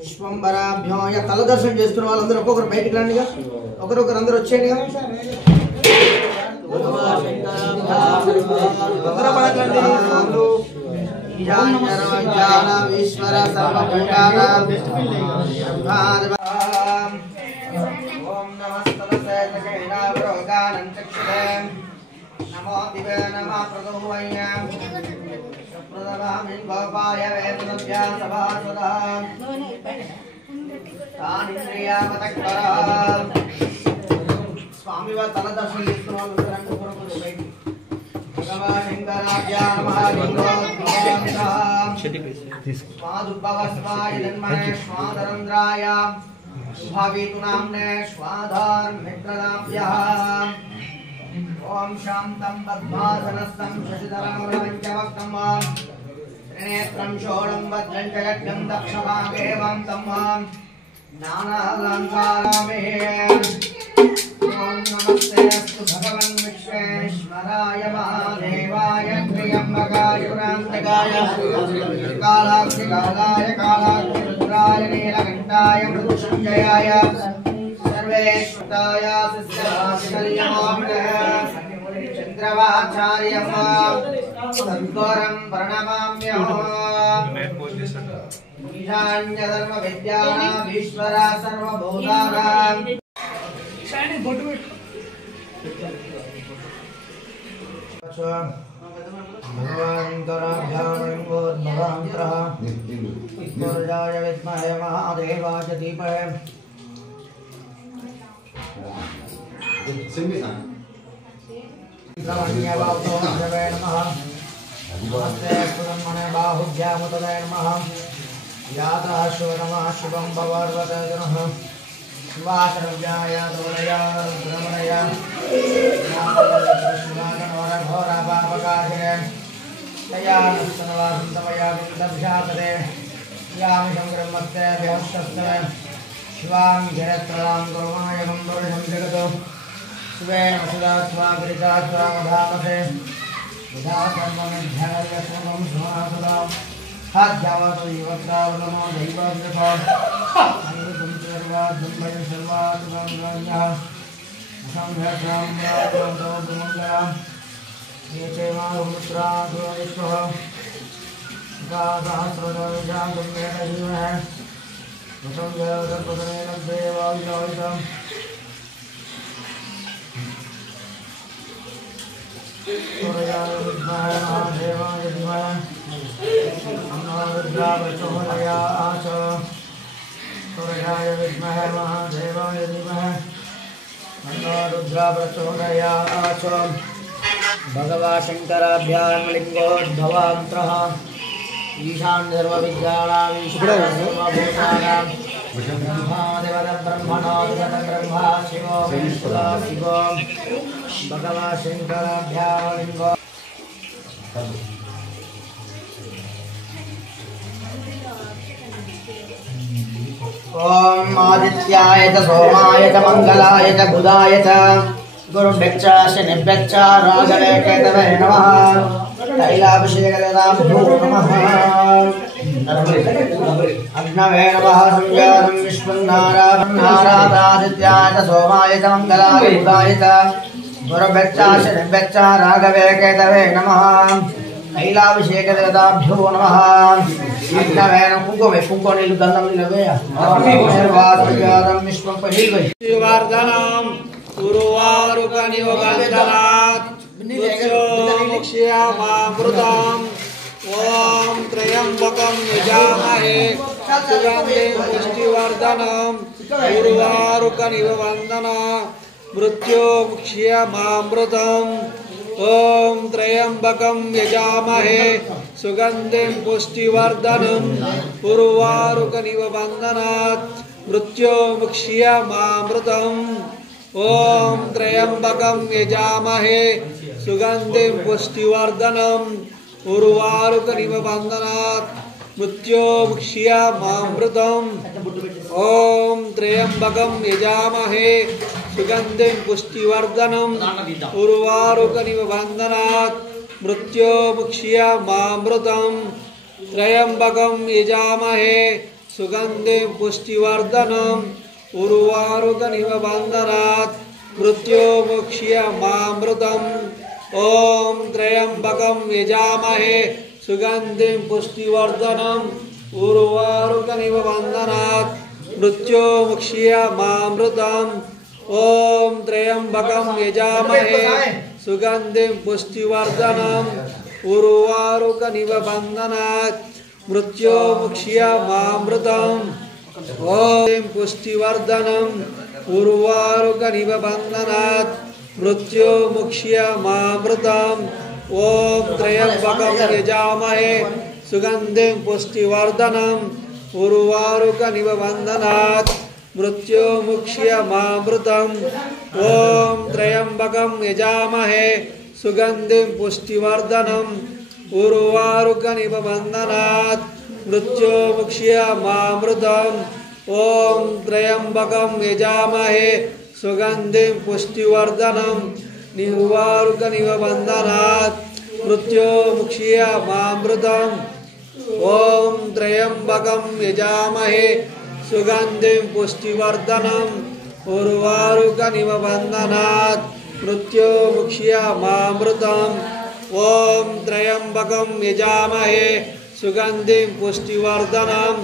విశ్వంబరాభ్యో తల దర్శనం చేసుకున్న వాళ్ళందరూ ఒక్కొక్కరు బయటికి రండిగా ఒకరొకరు అందరూ వచ్చేయండిగా प्रदोवय्याम प्रदवामिं गोपाय वेदनभ्या सभासदाम तानिन्द्रियावतक्तरा स्वामी वा तल दर्शन చేసుకున్నాం అందరం కొరకు బయటి భగవాన్ శంకరాభ్యాం మహాలింగోద్భవాంతాం స్వాదుర్భవస్వాయ జన్మనే స్వాదరంద్రాయ భావితు నామ్నే స్వాధార్మిత్రదాభ్యాం ఓం శాంతం పద్మాసనస్థం శశిధరం పంచవక్తం త్రినేత్రం షోడం వజ్రం చ యజ్ఞం దక్షభాగేవం తం జ్ఞానాలంకారామే ఓం నమస్తేస్తు భగవన్ విశ్వేశ్వరాయ మహాదేవాయ త్ర్యంబకాయ పురాంతకాయ కాలాక్షి కాలాయ కాలాగ్ని రుద్రాయ నీలకంఠాయ మృత్యుంజయాయ सर्वेश्वराय चंद्रवाचार्यं सद्गुरुं प्रणमाम्यहम् ईशान्यधर्म विद्यानामीश्वर सर्वभूतानां भगवान्कराभ्यामोद्भवान्त्रः सूर्याय विद्महे महादेवाय धीमहि नमस्ते सुरमणे बाहुभ्यामुतले नमः यातः शिवनमः शिवं भवर्वते जनः शिवाकरव्याय दोलया भ्रमणया शिवाकरघोरापापकाशिने तयानस्तनवासन्तमया विन्दभ्यातरे यामिषं ब्रह्मस्ते व्यहस्तस्ते शिवां जयत्रलां गुरुमाय मन्दोषं जगतो शिवेन वसुदात्वा गिरिजात्वा मधामसे विधाकर्मनिध्यायस्वं स्वासदा हाध्यावतो युवत्रावलमो दैवाद्रपो अनिरुद्धं सर्वाद्भं भयं सर्वाद्भंगन्यः असंभ्यत्रां राजवन्तो ब्रह्मङ्गला ये च मारुमुत्रादुरविश्वः सहस्रदोषां गुम्येन जीवः सूर्याय विद्महे महादेवाय धीमहि तन्नो रुद्रः प्रचोदयात् सूर्याय विद्महे महादेवाय धीमहि तन्नो रुद्रः प्रचोदयात् भगवान् शंकराभ्यां लिंगोद्भवान्त्रः ईशान सर्वविद्यानामीश्वरः सर्वभूतानां ब्रह्मणोऽधिपतिः ब्रह्मा शिवो विष्णुः शिवो भगवान् शंकराभ्यां लिंगो ओम आदित्याय च सोमाय च मंगलाय च बुधाय च गुरुभ्यश्च शनिभ्यश्च राघवे केतवे नमः कैलाभिषेकदाभ्यो नमः अग्नवे नमः संज्ञानं विश्वन्नारायणादित्याय च सोमाय च मंगलाय बुधाय च गुरुभ्यश्च शनिभ्यश्च राघवे केतवे नमः कैलाभिषेकदाभ्यो नमः अग्नवे कुंको नीलु गंधम नीलवेया सर्वात्मजातं विश्वं पहिलवै वर्धनम उर्वारुकनिवगन्धनात् मुक्ष्यामामृतम् ओम त्र्यंबकं यजामहे सुगन्धिं पुष्टिवर्धनम् उर्वारुकनिवगन्धनात् मृत्युमुक्ष्यामामृतम् ओम त्र्यंबकं यजामहे सुगन्धिं पुष्टिवर्धनम् उर्वारुकनिवगन्धनात् मृत्युमुक्ष्यामामृतम् ओम त्र्यंबकं यजामहे सुगन्धिं पुष्टिवर्धनम् उर्वारुकनिवगन्धनात् मृत्युमुक्ष्यामामृतम् ओम त्र्यंबकं यजामहे सुगन्धिं पुष्टिवर्धनम् उर्वारुकनिवगन्धनात् मृत्युमुक्ष्यामामृतम् त्र्यंबकं यजामहे सुगन्धिं पुष्टिवर्धनम् उर्वारुकनिवगन्धनात् मृत्युमुक्ष्यामामृतम् ओम त्र्यंबकं यजामहे सुगन्धिं पुष्टिवर्धनम् उर्वारुकनिवगन्धनात् मृत्युमुक्ष्यामामृतम् ओम त्र्यंबकं यजामहे सुगंधिं पुष्टिवर्धनम् उर्वारुकमिव बन्धनात् मृत्योर्मुक्ष्यमामृतम् ॐ पुष्टिवर्धनम् उर्वारुकमिव बन्धनात् मृत्योर्मुक्ष्यमामृतम् ॐ त्र्यम्बकं यजामहे सुगन्धिं पुष्टिवर्धनम् उर्वारुकमिव बन्धनात् मृत्योर्मुक्ष्यमामृतम् ॐ त्र्यम्बकं यजामहे सुगन्धिं पुष्टिवर्धनम् उर्वारुकमिव बन्धनात् मृत्योर्मुक्ष्यमामृतम् ॐ त्र्यम्बकं यजामहे सुगन्धिं पुष्टिवर्धनम् उर्वारुकमिव बन्धनात् मृत्योर्मुक्ष्यमामृतम् ॐ त्र्यम्बकं यजामहे सुगन्धिं पुष्टिवर्धनम् उर्वारुकमिव बन्धनात् मृत्योर्मुक्ष्यमामृतम् ॐ त्र्यम्बकं यजामहे सुगन्धिं पुष्टिवर्धनम्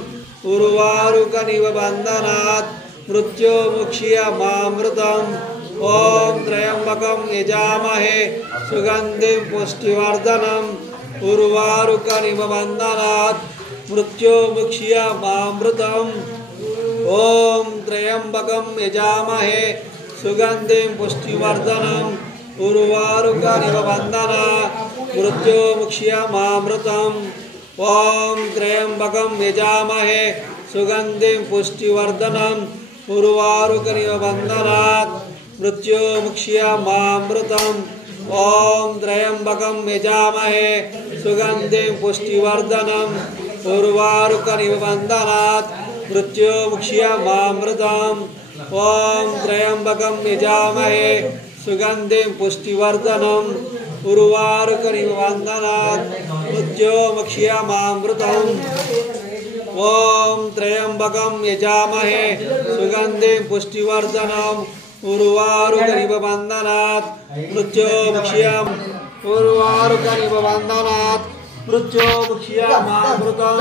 उर्वारुकमिव बन्धनात् मृत्योर्मुक्ष्यमामृतम् ॐ त्र्यम्बकं यजामहे सुगन्धिं पुष्टिवर्धनम् उर्वारुकमिव बन्धनात् मृत्योर्मुक्ष्यमामृतम् ॐ त्र्यम्बकं यजामहे सुगन्धिं पुष्टिवर्धनम् उर्वारुकमिव बन्धनात् मृत्योर्मुक्ष्यमामृतम् ॐ त्र्यम्बकं यजामहे सुगन्धिं पुष्टिवर्धनम् उर्वारुकमिव बन्धनात् मृत्योर्मुक्ष्यमामृतम् ॐ त्र्यम्बकं यजामहे सुगन्धिं पुष्टिवर्धनम् उर्वारुकमिव बन्धनात् मृत्योर्मुक्ष्यमामृतम् ॐ त्र्यम्बकं यजामहे सुगन्धिं पुष्टिवर्धनम् उर्वारुकमिव बन्धनात् मृत्योर्मुक्ष्यमामृतम् ॐ त्र्यम्बकं यजामहे सुगन्धिं पुष्टिवर्धनम् उर्वारुकमिव बन्धनात् मृत्योर्मुक्ष्यमामृतम्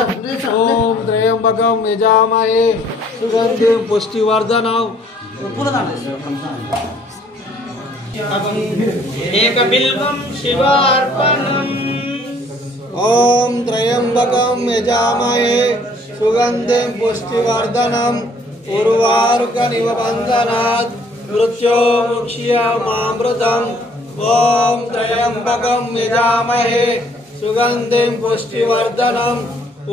ॐ त्र्यम्बकं यजामहे सुगन्धिं पुष्टिवर्धनम् एकबिल्वं शिवार्पणम् ॐ त्र्यम्बकं यजामहे सुगन्धिं पुष्टिवर्धनम् उर्वारुकमिव बन्धनात् मृत्योर्मुक्ष्यमामृतम् ॐ त्र्यम्बकं यजामहे सुगन्धिं पुष्टिवर्धनम्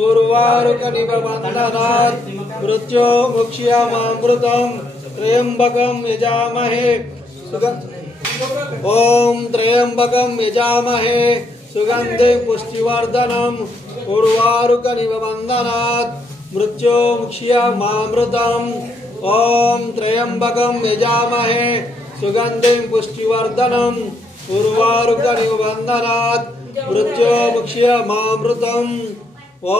उर्वारुकमिव बन्धनात् मृत्योर्मुक्ष्यमामृतम् त्र्यम्बकं यजामहे ॐ त्र्यम्बकं यजामहे सुगन्धिं पुष्टिवर्धनम् उर्वारुकमिव बन्धनात् मृत्योर्मुक्ष्यमामृतम् ॐ त्र्यम्बकं यजामहे सुगन्धिं पुष्टिवर्धनम् उर्वारुकमिव बन्धनात् मृत्योर्मुक्ष्यमामृतम् ॐ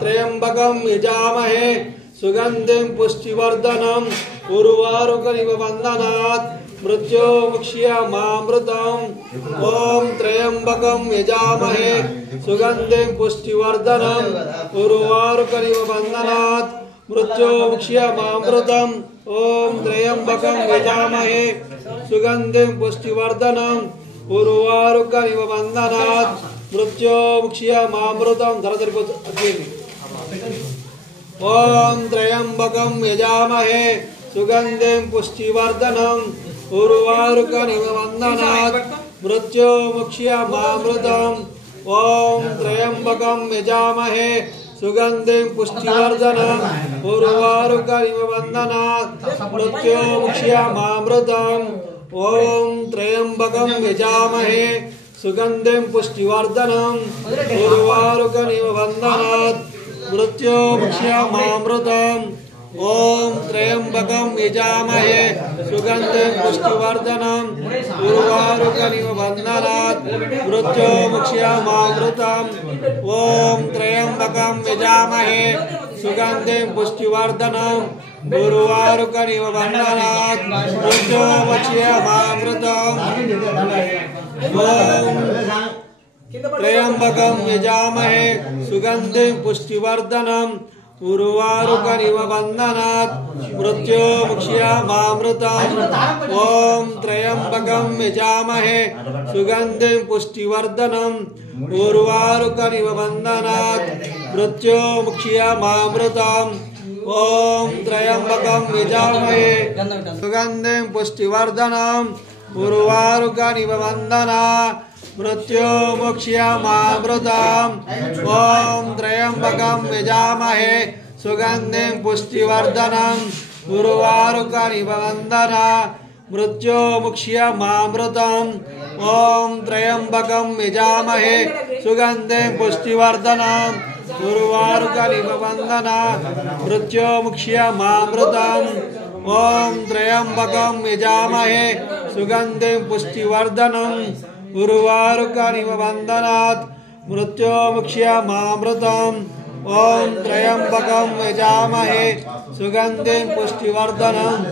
त्र्यम्बकं यजामहे सुगन्धिं पुष्टिवर्धनम् उर्वारुकमिव बन्धनात् मृत्योर्मुक्ष्यमामृतम् ॐ त्र्यम्बकं यजामहे सुगन्धिं पुष्टिवर्धनम् उर्वारुकमिव बन्धनात् मृत्योर्मुक्ष्यमामृतम् ॐ त्र्यम्बकं यजामहे सुगन्धिं पुष्टिवर्धनम् उर्वारुकमिव बन्धनात् मृत्योर्मुक्ष्यमामृतम् ॐ त्र्यम्बकं यजामहे सुगन्धिं पुष्टिवर्धनम् उर्वारुकमिव बन्धनात् मृत्योर्मुक्ष्यमामृतम् ॐ त्र्यम्बकं यजामहे सुगन्धिं पुष्टिवर्धनम् उर्वारुकमिव बन्धनात् मृत्योर्मुक्ष्यमामृतम् ॐ त्र्यम्बकं यजामहे सुगन्धिं पुष्टिवर्धनम् उर्वारुकमिव बन्धनात् मृत्योर्मुक्ष्यमामृतम् ॐ त्र्यम्बकं यजामहे सुगन्धिं पुष्टिवर्धनम् उर्वारुकमिव बन्धनात् मृत्योर्मुक्ष्यमामृतम् ॐ त्र्यम्बकं यजामहे सुगन्धिं पुष्टिवर्धनम् उर्वारुकमिव बन्धनात् मृत्योर्मुक्ष्यमामृतम् त्र्यम्बकं यजामहे सुगन्धिं पुष्टिवर्धनम् उर्वारुकनिव बन्धनात् मृत्योमुक्ष्यामामृतम् ॐ त्र्यम्बकं यजामहे सुगन्धिं पुष्टिवर्धनम् उर्वारुकनिव बन्धनात् मृत्योमुक्ष्यामामृतम् ॐ त्र्यम्बकं यजामहे सुगन्धिं पुष्टिवर्धनम् उर्वारुकनिव बन्धनात् मृत्योमुक्ष्यामामृतम् ॐ त्र्यम्बकं यजामहे सुगन्धिं पुष्टिवर्धनम् उर्वारुकनिव बन्धनात् मृत्योमुक्ष्यामामृतम् ॐ त्र्यम्बकं यजामहे सुगन्धिं पुष्टिवर्धनम् उर्वारुकनिव बन्धनात् मृत्योमुक्ष्यामामृतम् ॐ त्र्यम्बकं यजामहे सुगन्धिं पुष्टिवर्धनम् उर्वारुकनिव बन्धनात् मृत्योमुक्ष्यामामृतम् ॐ त्र्यम्बकं यजामहे सुगन्धिं पुष्टिवर्धनम्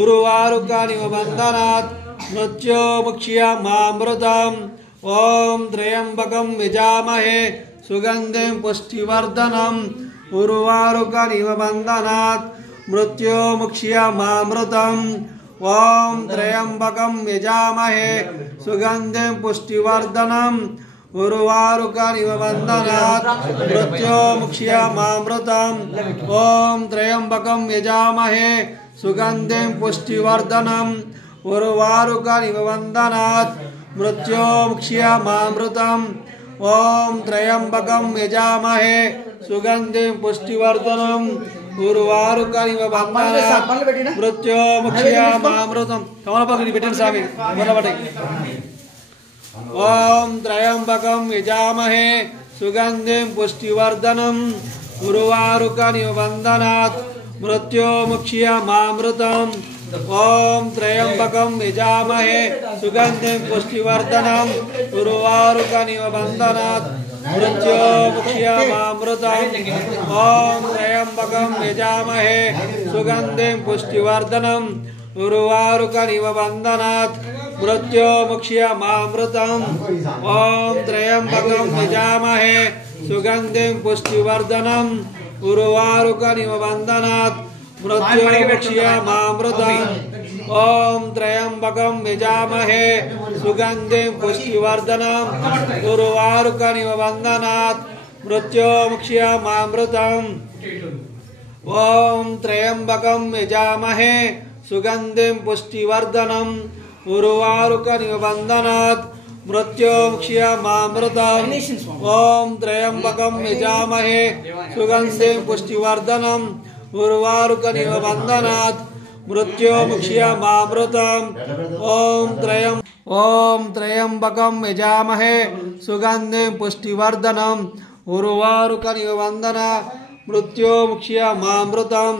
उर्वारुकनिव बन्धनात् मृत्योमुक्ष्यामामृतम् ॐ त्र्यम्बकं यजामहे सुगन्धिं पुष्टिवर्धनम् उर्वारुकनिव बन्धनात् मृत्योमुक्ष्यामामृतम् ॐ त्र्यम्बकं यजामहे सुगन्धिं पुष्टिवर्धनम् उर्वारुकनिव बन्धनात् मृत्योमुक्ष्यामामृतम् ॐ त्र्यम्बकं यजामहे सुगन्धिं पुष्टिवर्धनम् उर्वारुकनिव बन्धनात् मृत्योमुक्ष्यामामृतम् ॐ त्र्यम्बकं यजामहे सुगन्धिं पुष्टिवर्धनम् उर्वारुकनिव बन्धनात् मृत्योमुक्ष्यामामृतम् कमलपकड़ी పెట్టండి స్వామి మొదలుపడి ॐ त्र्यम्बकं यजामहे सुगन्धिं पुष्टिवर्धनम् उर्वारुकनिव बन्धनात् मृत्योमुक्ष्यामामृतम् ॐ त्र्यम्बकं यजामहे सुगन्धिं पुष्टिवर्धनम् उर्वारुकनिव बन्धनात् मृत्योमुक्ष्यामामृतम् ॐ त्र्यम्बकं यजामहे सुगन्धिं पुष्टिवर्धनम् उर्वारुकनिव बन्धनात् मृत्योमुक्ष्यामामृतम् ॐ त्र्यम्बकं यजामहे सुगन्धिं पुष्टिवर्धनम् उर्वारुकनिव बन्धनात् मृत्योमुक्ष्यामामृतम् ॐ त्र्यम्बकं यजामहे सुगन्धिं पुष्टिवर्धनम् उर्वारुकनिव बन्धनात् मृत्योमुक्ष्यामामृतम् ॐ त्र्यम्बकं यजामहे सुगन्धिं पुष्टिवर्धनम् उर्वारुकनिव बन्धनात् मृत्योमुक्ष्यामामृतम् ॐ त्र्यम्बकं यजामहे सुगन्धिं पुष्टिवर्धनम् उर्वारुकनिव बन्धनात् मृत्योमुक्ष्यामामृतम् ॐ त्र्यम्बकं यजामहे सुगन्धिं पुष्टिवर्धनम् उर्वारुकनिव बन्धनात् मृत्योमुक्ष्यामामृतम्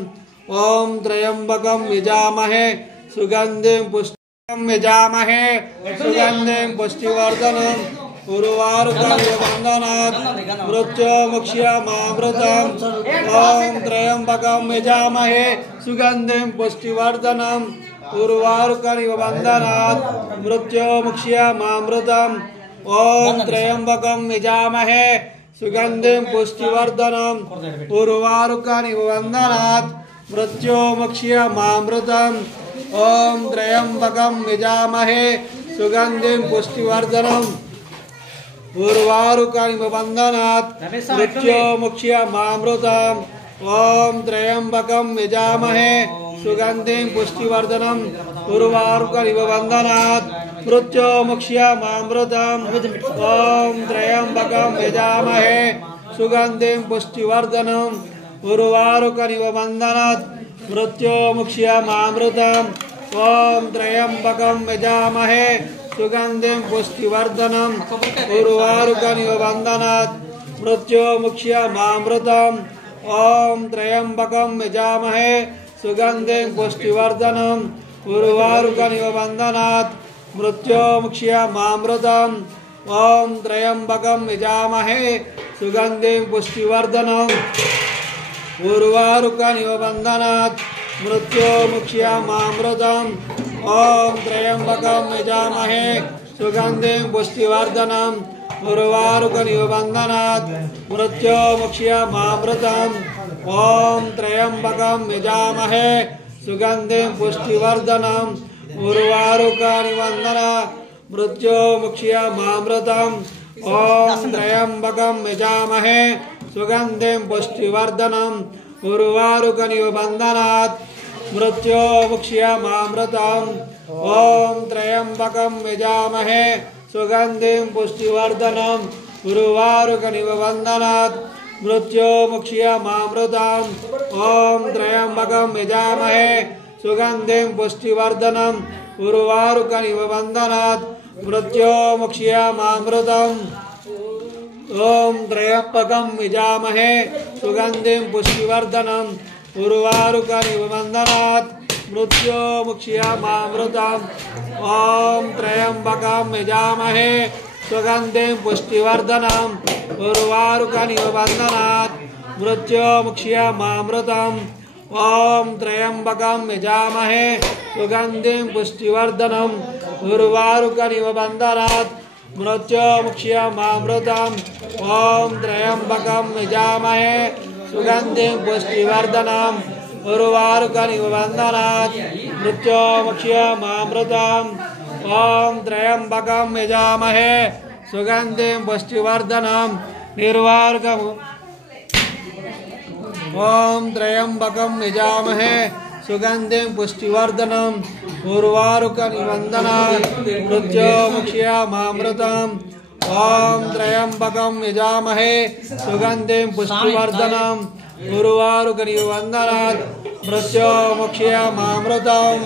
ॐ त्र्यम्बकं यजामहे सुगन्धिं यजामहे सुगन्धिं पुष्टिवर्धनम् उर्वारुकनिव बन्धनात् मृत्योमुक्ष्यामामृतम् ॐ त्र्यम्बकं यजामहे सुगन्धिं पुष्टिवर्धनम् उर्वारुकनिव बन्धनात् मृत्योमुक्ष्यामामृतम् ॐ त्र्यम्बकं यजामहे सुगन्धिं पुष्टिवर्धनम् उर्वारुकनिव बन्धनात् मृत्योमुक्ष्यामामृतम् ॐ त्र्यम्बकं यजामहे सुगन्धिं पुष्टिवर्धनम् उर्वारुकनिव बन्धनात् मृत्योमुक्ष्यामामृतम् ॐ त्र्यम्बकं यजामहे सुगन्धिं पुष्टिवर्धनम् उर्वारुकनिव बन्धनात् मृत्योमुक्ष्यामामृतम् ॐ त्र्यम्बकं यजामहे सुगन्धिं पुष्टिवर्धनम् उर्वारुकनिव बन्धनात् मृत्योमुक्ष्यामामृतम् ॐ त्र्यम्बकं यजामहे सुगन्धिं पुष्टिवर्धनम् उर्वारुकनिव बन्धनात् मृत्योमुक्ष्यामामृतम् ॐ त्र्यम्बकं यजामहे सुगन्धिं पुष्टिवर्धनम् उर्वारुकनिव बन्धनात् मृत्योमुक्ष्यामामृतम् ॐ त्र्यम्बकं यजामहे सुगन्धिं पुष्टिवर्धनम् उर्वारुकनिव बन्धनात् मृत्योमुक्ष्यामामृतम् ॐ त्र्यम्बकं यजामहे सुगन्धिं पुष्टिवर्धनम् उर्वारुकनिव बन्धनात् मृत्योमुक्ष्यामामृतम् ॐ त्र्यम्बकं यजामहे सुगन्धिं पुष्टिवर्धनम् उर्वारुकनिबन्धना मृत्युमुक्षीयमामृतम् ॐ त्र्यम्बकं यजामहे सुगन्धिं पुष्टिवर्धनम् उर्वारुकनिबन्धनात् मृत्युमुक्षीयमामृतम् ॐ त्र्यम्बकं यजामहे सुगन्धिं पुष्टिवर्धनम् उर्वारुकनिबन्धनात् मृत्युमुक्षीयमामृतम् ॐ त्र्यम्बकं यजामहे सुगन्धिं पुष्टिवर्धनम् उर्वारुकनिबन्धनात् मृत्युमुक्षीयमामृतम् ॐ त्र्यम्बकं यजामहे सुगन्धिं पुष्टिवर्धनम् उर्वारुकनिबन्धनात् मृत्युमुक्षीयमामृतम् ॐ त्र्यम्बकं यजामहे सुगन्धिं पुष्टिवर्धनम् उर्वारुकनिबन्धनात् मृत्युमुक्षीयमामृतम् ॐ त्र्यम्बकं यजामहे सुगन्धिं पुष्टिवर्धनम् उर्वारुकनिबन्धनात् मृत्युमुक्षीयमामृतम् ॐ त्र्यम्बकं यजामहे सुगन्धिं पुष्टिवर्धनम् उर्वारुकनिबन्धनात् मृत्युमुक्षीयमामृतम् ॐ त्र्यम्बकं यजामहे सुगन्धिं पुष्टिवर्धनम् ॐ त्र्यम्बकं यजामहे सुगन्धिं पुष्टिवर्धनम् उर्वारुकनिबन्धनात् मृत्युमुक्षीयमामृतम् ॐ त्र्यम्बकं यजामहे सुगन्धिं पुष्टिवर्धनम् उर्वारुकनिबन्धनात् मृत्युमुक्षीयमामृतम्